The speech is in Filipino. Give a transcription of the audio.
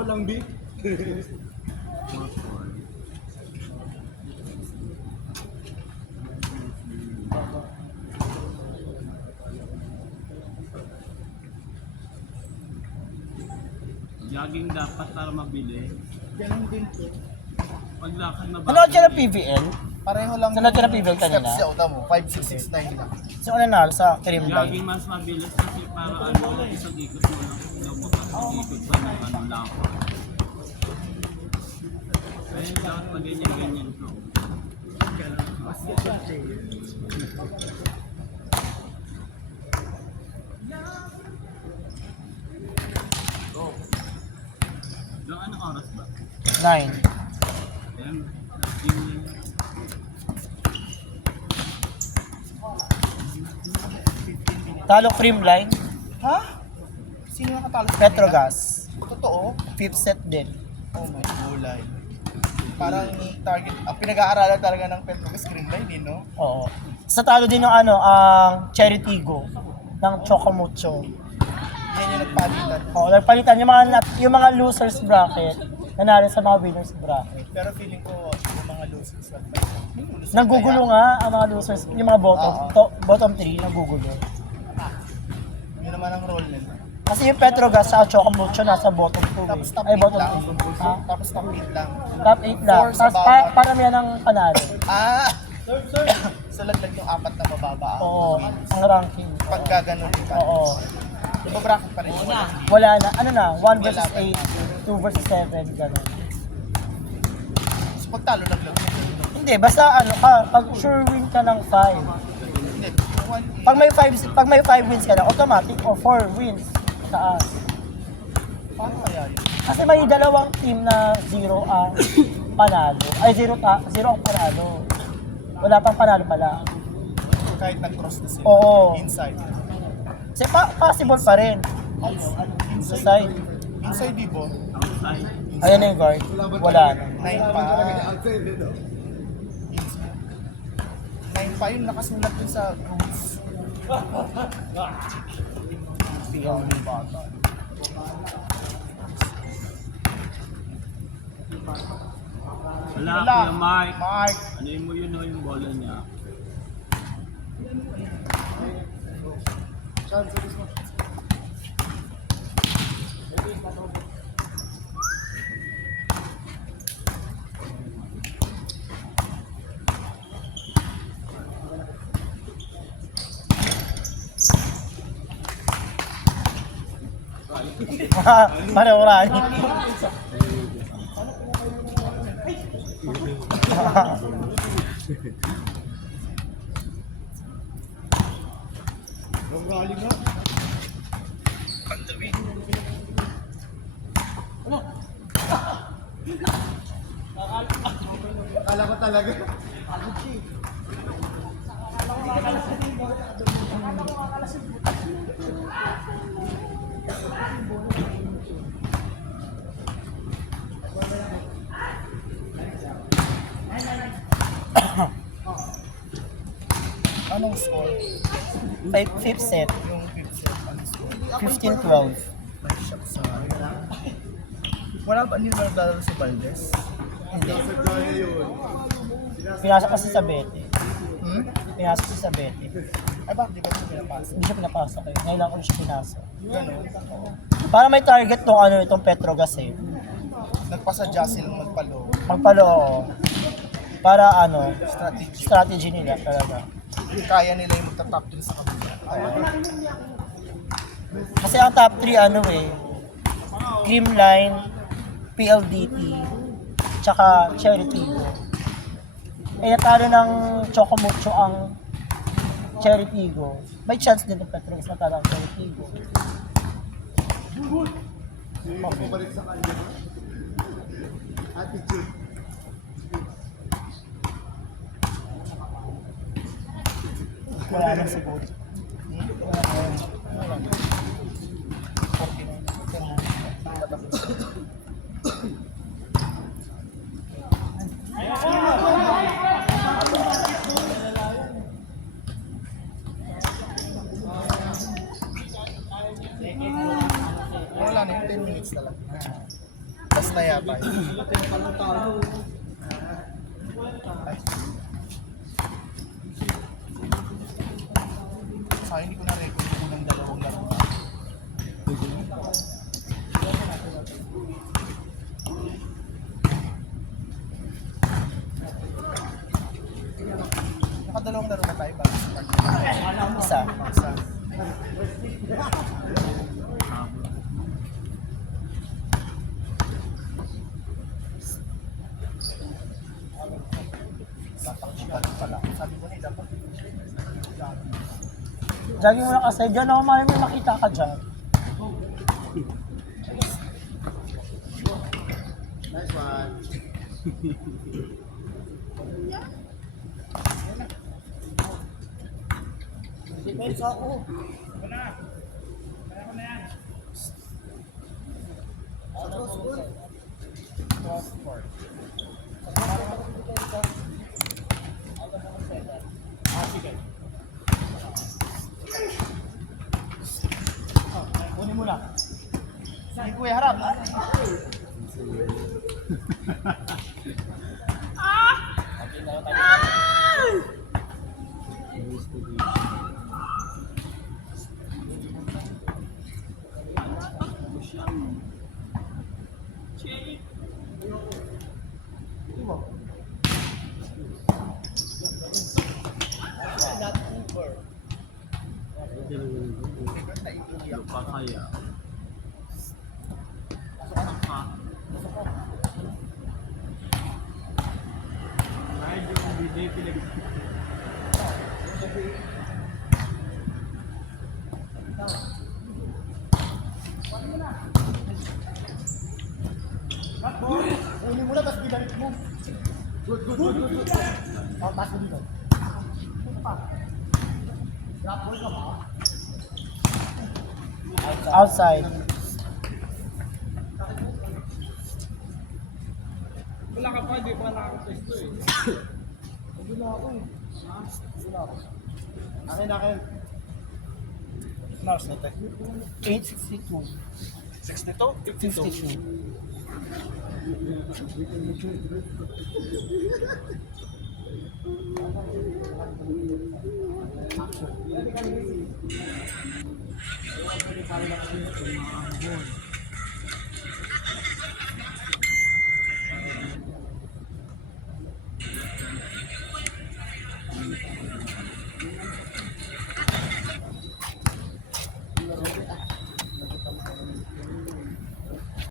ko lang, B. Jogging dapat para mabili. Ganun din po. Paglakad mababa. Nanood siya ng PVL? Pareho lang. Saan natin ang PVL kanina? Steps siya, uta mo. 5, 6, 6, 9 lang. So, ano na, sa Cream Jogging Line? mas mabilis kasi para ano, isang ikot mo lang. Isang ikot pa ng ano lang. Kaya dapat maganyan-ganyan to. Doon anong oras ba? 9. Ayan. Talo Cream Line, Ha? Sino nakatalo sa kanila? Petrogas. Totoo? 5th set din. Oh my gulay. Parang target. Ang pinag-aaralan talaga ng Petrogas Green Line, eh, no? Oo. Sa talo din yung ano, ang Cherry Tigo ng Chocomucho. Yan yung nagpalitan. Oo, nagpalitan yung mga losers bracket nanalo sa mga winners bracket. Pero feeling ko, yung mga losers Nanggugulo nga ang mga losers, yung mga bottom 3 nanggugulo. Yun naman ang role nila. Kasi yung Petrogas sa Chocomucho nasa bottom 2 Tapos top Ay, 8 bottom lang. 3. Ha? Tapos top 8 lang. Top 8 lang. Four sa Tapos baba. paramihan ng panalo. Ah! So, lagdag yung apat na mababa. Oo, ang ranking. Pagka ganun din pa. Oo. Ibabracket pa rin. Wala na, ano na, 1 versus 8, 2 versus 7, gano'n. So, pagtalo lagdag. Hindi, basta ano ka, pag sure win ka ng 5. Hindi. One, Pag may 5 wins ka na, automatic o 4 wins taas. paano kaya yun? Kasi may dalawang team na 0 ang panalo. Ay, 0 ang panalo. Wala pang panalo pala. Kahit nag-cross na sila. Oo. Inside. Kasi possible pa rin. Sa side. Inside, di ba? Outside. Ayan na yung guard. Wala na. 9 pa. 9 pa yun. Nakasulat dun sa rules. Sigaw ng bata. Wala, Wala. Kuya Mark. Mark. Ano mo yun o yung bola niya? Marami. Akala ko talaga. Anong score? 5th set, Yung 5th set. Anong score? 15-12. May shock sa wala ba nila naglalaro si Valdez? Hindi. Pinasok kasi sa Bete. Hmm? Pinasok kasi sa Bete. Ay bakit di ba ito pinapasa? Hindi siya pinapasok eh. Ngayon lang ulit siya pinasok. Ganun. Para may target tong ano itong Petrogas eh. Nagpasadya silang magpalo. Magpalo oo. Para ano, Strategy. strategy nila talaga. Kaya nila yung magta-top 3 sa kabila. Kasi ang top 3 ano eh, Cream Line, PLDT, tsaka Cherry Tigo. Eh natalo ng Chocomucho ang Cherry Tigo. May chance din ng Petrogas na talo ang Cherry Tigo. Pabalik sa kanya. Attitude. Wala na siguro. Wala na yung 10 minutes na lang. last na yata yun. Ay. Sa akin, hindi ko na-record yung unang dalawang laro. Nakadalawang laro na tayo bago sa part. Isa. Isa. Tapang chikat pala. Sabi ko na dapat. Jogging mo lang kasi, dyan ako may makita ka dyan. Nice one. Depends ako. Kunin mo na. Sige kuya, harap. Ano pa kaya? Kahit yung video pinag... Kunin mo na, tapos binalik mo. Good. Oh, pass mo dito. Drop ball ka ba? Outside. Wala ka pa, di pa nakakapesto eh. Akin. Nars na tayo. 862. 62? 52.